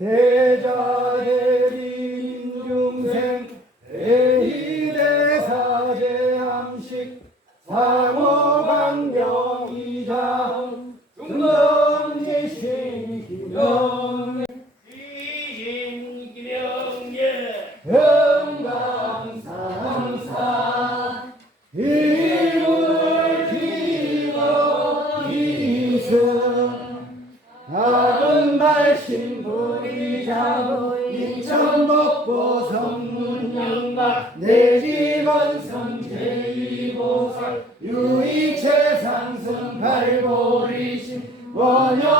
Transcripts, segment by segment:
Hey. 我有。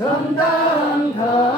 承担他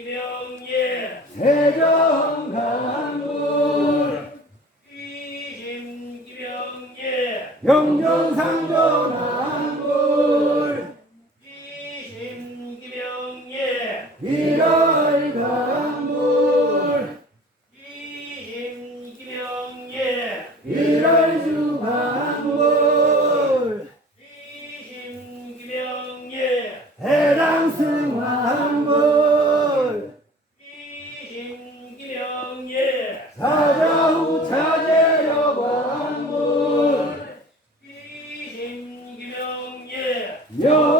김영예 해정 Yo!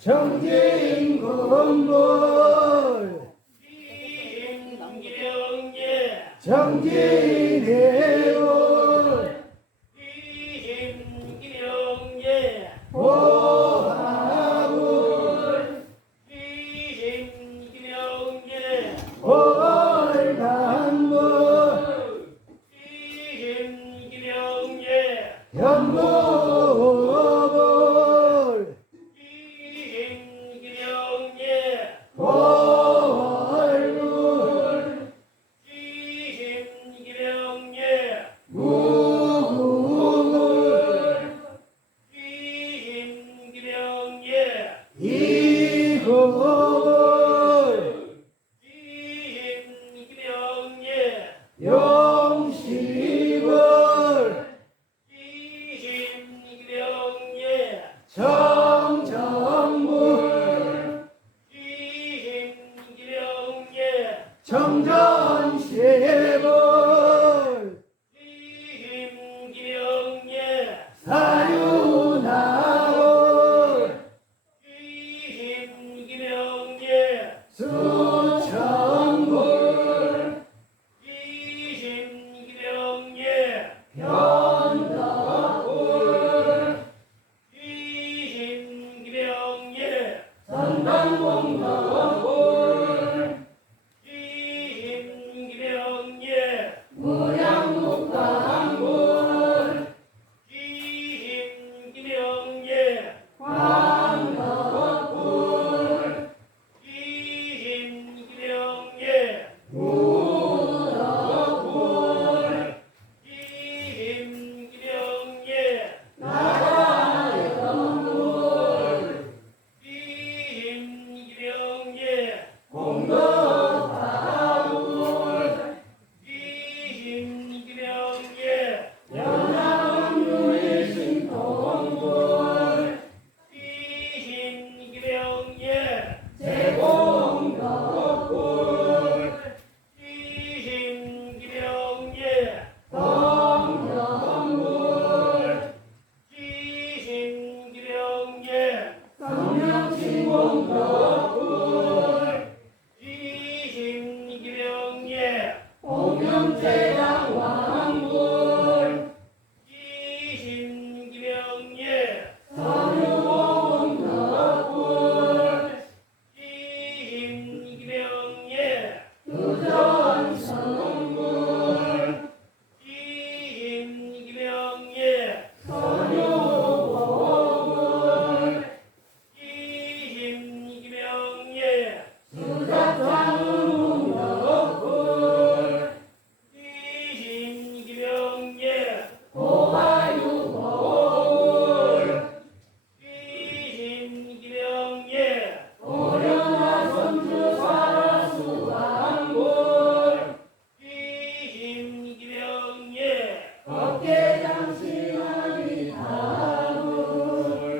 정제인 건물 정제인 해운 정정물 임기명예 정전시불 임기명예 사유나올 임기명예 수